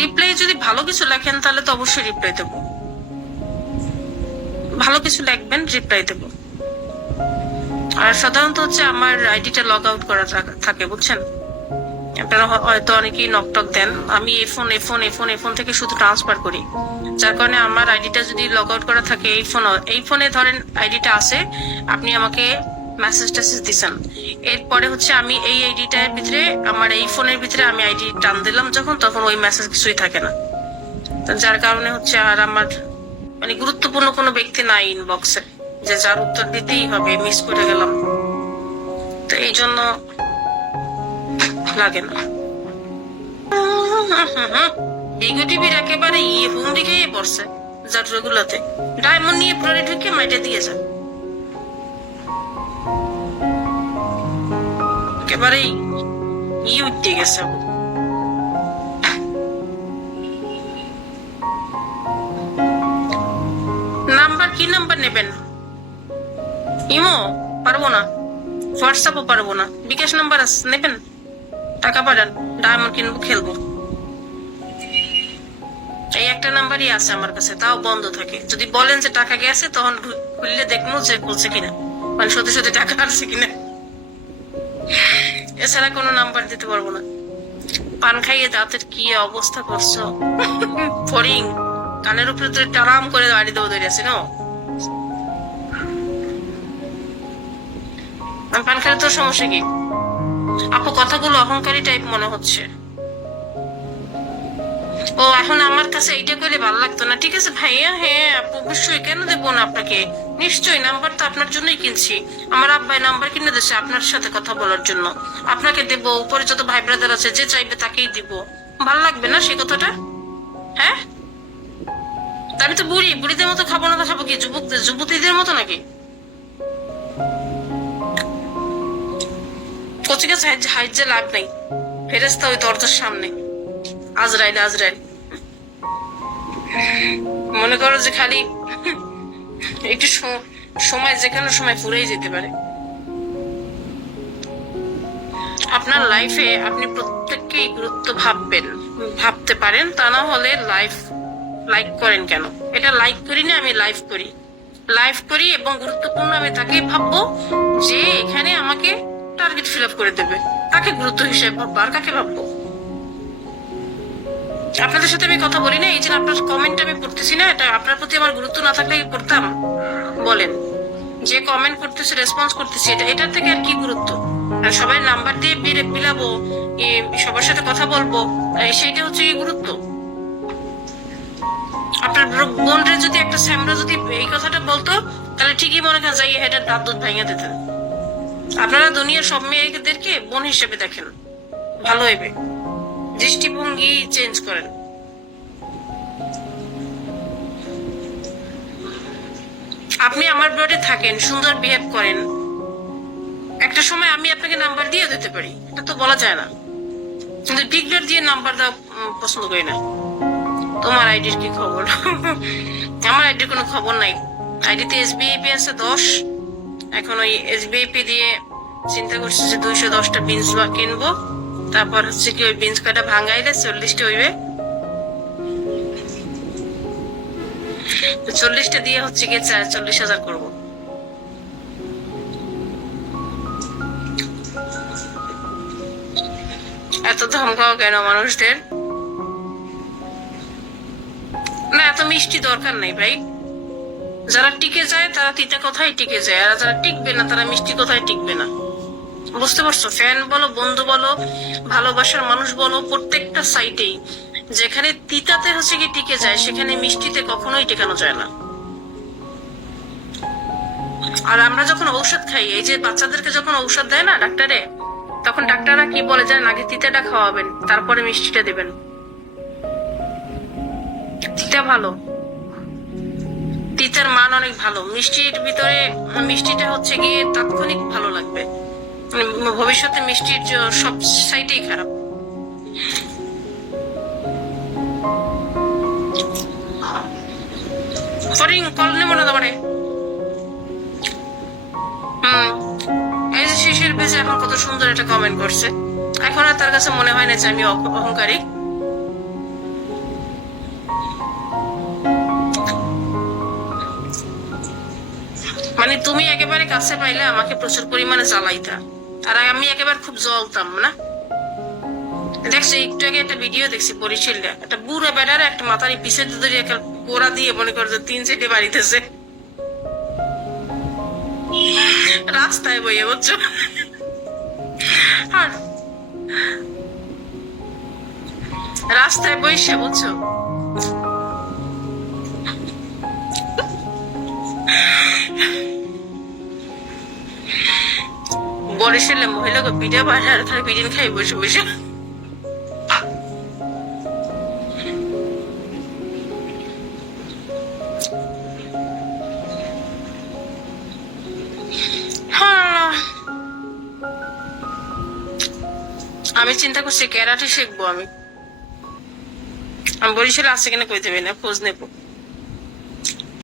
Reply যদি ভালো কিছু লেখেন তাহলে তো অবশ্যই রিপ্লাই দেবো, ভালো কিছু লিখবেন, রিপ্লাই দেবো। আর সাধারণত হচ্ছে আমার আইডিটা লগ আউট করা থাকে, বুঝছেন? আপনারা হয়তো অনেকেই নকটক দেন, আমি এই ফোন থেকে শুধু ট্রান্সফার করি, যার কারণে আমার আইডিটা যদি লগ আউট করা থাকে, এই ফোনে ধরেন আইডিটা আছে, আপনি আমাকে মেসেজ টেসেজ দিচ্ছেন, এরপরে হচ্ছে আমি এই আইডিটার ভিতরে, আমার এই ফোনের ভিতরে আমি আইডি টান দিলাম যখন, তখন ওই মেসেজ কিছুই থাকে না। যার কারণে হচ্ছে আর আমার মানে গুরুত্বপূর্ণ কোনো ব্যক্তি নাই ইনবক্সে, যে যার উত্তর দিতেই হবে, মিস করে গেলাম, তো এই জন্য লাগে না। বিগটিভির একেবারে হুম দিকেই পড়ছে, যার রেগুলাতে ডায়মন্ড নিয়ে পুরো ঢুকে মাইটে দিয়ে যায়, একেবারে উঠতে গেছে। নাম্বার কি নাম্বার নেবেন? ইমো পারবো না, হোয়াটসঅ্যাপও পারবো না, বিকাশ নাম্বার নেবেন, টাকা পাঠান, ডায়মন্ড কিনবো, খেলবো। এই একটা নাম্বারই আছে আমার কাছে, তাও বন্ধ থাকে। যদি বলেন যে টাকা গেছে, তখন খুললে দেখবো যে বলছে কিনা, মানে সত্যি সত্যি টাকা আসছে কিনা, এছাড়া কোনো নাম্বার দিতে পারবো না। পান খাইয়ে দাঁতের কি অবস্থা করছো ফরিং, কানের উপরে তো টারাম করে বাড়ি দেবো ধরেছে না। পান খাইলে তোর সমস্যা কি? আপু কথাগুলো অহংকারী টাইপ মনে হচ্ছে। ও এখন আমার কাছে এইটা করে ভালো লাগতো না, ঠিক আছে ভাইয়া, হ্যাঁ অবশ্যই, কেন দেবো না আপনাকে, নিশ্চয়ই, নাম্বার তো আপনার জন্যই কিনছি, আমার আব্বাই নাম্বার কিনে দিচ্ছে আপনার সাথে কথা বলার জন্য, আপনাকে দেবো, উপরে যত ভাই ব্রাদার আছে যে চাইবে তাকেই দিব, ভাল লাগবে না সেই কথাটা? হ্যাঁ, আমি তো বুড়িদের মতো খাবো না, তো খাবো কি যুবতীদের মতো নাকি? কচি গাছ হাইট যে লাভ নাই, ফেরেস্তা ওই দরজার সামনে, আজরাইল মনে করো যে খালি একটু সময়, যেখানে সময় ফুরেই যেতে পারে। আপনার লাইফে আপনি প্রত্যেককেই গুরুত্ব ভাবতে পারেন, তা না হলে লাইক করেন কেন? এটা লাইক করি না, আমি লাইভ করি এবং গুরুত্বপূর্ণ আমি তাকেই ভাববো যে এখানে আমাকে টার্গেট ফিল আপ করে দেবে, তাকে গুরুত্ব হিসেবে ভাববো, আর কাকে ভাববো? আপনাদের সাথে আমি কথা বলি না, এই যে আপনার কমেন্ট আমি পড়তেছি না, এটা আপনার প্রতি আমার গুরুত্ব না থাকলে পড়তাম? বলেন, যে কমেন্ট করতেছে, রেসপন্স করতেছি, এটার থেকে আর কি গুরুত্ব? আর সবাই নাম্বার দিয়ে বিলাবো, সবার সাথে কথা বলবো, সেইটা হচ্ছে কি গুরুত্ব? আপনার বোনরা যদি, একটা স্যামরা যদি এই কথাটা বলতো, তাহলে ঠিকই মনে করেন যাই হেডের দাঁত দুধ ভেঙে দিতেন। আপনারা দুনিয়ার সব মেয়েদেরকে বোন হিসেবে দেখেন, ভালো হইবে, দৃষ্টিভঙ্গি চেঞ্জ করেন। আপনি আমার ব্লডে থাকেন, সুন্দর বিহেভ করেন, একটা সময় আমি আপনাকে নাম্বার দিয়ে দিতে পারি, এটা তো বলা যায় না, কিন্তু ডিগলার দিয়ে নাম্বার দেওয়া পছন্দ করি না। তোমার আইডির কি খবর? আমার আইডির কোনো খবর নাই, আইডিতে এসবিআইপি আছে 10, এখন ওই এসবিআইপি দিয়ে চিন্তা করছি যে 210টা বিনস কিনবো, তারপর হচ্ছে কি ওই বিনস কয়টা ভাঙাইলে 40টা হইবে, 40টা দিয়ে হচ্ছে গিয়ে 40,000 করবো। এত ধমকাও কেন মানুষদের? না, এত মিষ্টি দরকার নাই ভাই, যারা টিকে যায় তারা তিতা কথাই টিকে যায়, আর যারা টিকবে না তারা মিষ্টি কথাই টিকবে না, বুঝতে পারছো? ফ্যান বলো, বন্ধু বলো, ভালোবাসার মানুষ বলো, প্রত্যেকটা সাইটেই যেখানে তিতাতে হচ্ছে কি টিকে যায়, সেখানে মিষ্টিতে কখনোই টেকানো যায় না। আর আমরা যখন ঔষধ খাই, এই যে বাচ্চাদেরকে যখন ঔষধ দেয় না ডাক্তারে, তখন ডাক্তাররা কি বলে জানেন? আগে তিতাটা খাওয়াবেন, তারপরে মিষ্টিটা দিবেন। তিতা ভালো, তিতার মান অনেক ভালো, মিষ্টির ভিতরে মিষ্টিটা হচ্ছে গিয়ে তাৎক্ষণিক ভালো লাগবে, ভবিষ্যতে মিষ্টির সব সাইটেই খারাপ। কল নেবো না তোমারে। এই যে শিশির পেজে এখন কত সুন্দর একটা কমেন্ট করছে, এখন আর তার কাছে মনে হয় না যে আমি অহংকারী। মানে তুমি একেবারে কাছে পাইলে আমাকে প্রচুর পরিমাণে জ্বালাইতা, আর আমি একেবারে খুব জ্বলতাম না। দেখছি একটু আগে একটা ভিডিও দেখছি বরিশালে একটা বুড়ো বেটার একটা মাথার পিছে ধরে একটা গোড়া দিয়ে মনে করছে 3 সাইডে বাড়িতেছে রাস্তায় বইয়ে, বুঝছো? আর রাস্তায় বইসে, বুঝছো, বরিশালে মহিলাকে পিঠে পাঠা আর খালি পিঠিন খাই বসে বসে। হ্যাঁ, আমি চিন্তা করছি ক্যারাটে শিখবো। আমি বরিশালে আছে কিনা কই দেবে না, খোঁজ নেবো।